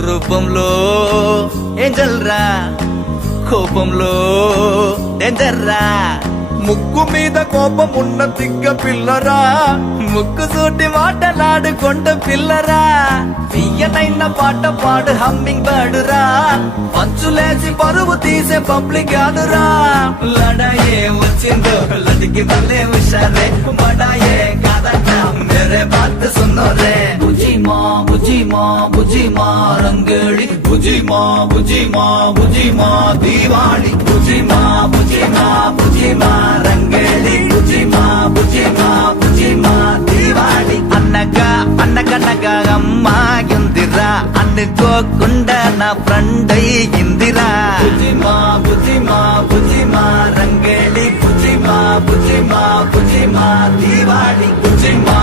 రూపంలో ఏంజల్ రా, కోపంలో డేంజర్ రా. ముక్కు మీద కోపం ఉన్న తిగ్గ పిల్లరా, ముక్కు సూటి మాటలాడుకొండ పిల్లరా. తీయనైన పాట పాడు హమ్మింగ్ బర్డ్ రా, పంచులేసి పరువు తీసే పబ్లిక్ కాదురా. లడాయే వచ్చిందో లడికి వల్లే హుషారే, బడాయే కాదట మేరే బాత్ సున్నో రే. బుజి మా బుజి మా బుజి మా రంగేళి, బుజి మా బుజి మా బుజి మా దీవాళి. బుజి మా బుజి మా బుజి మా రంగేళి, బుజి మా బుజి మా బుజి మా దీవాళి. అన్నగా అన్నగనగా అమ్మాయిందిరా, అనుకోకుండా నా ఫ్రెండ్ అయ్యిందిరా. బుజి మా బుజి మా బుజి మా రంగేళి, బుజి మా బుజి మా బుజి మా దీవాళి. బుజి మా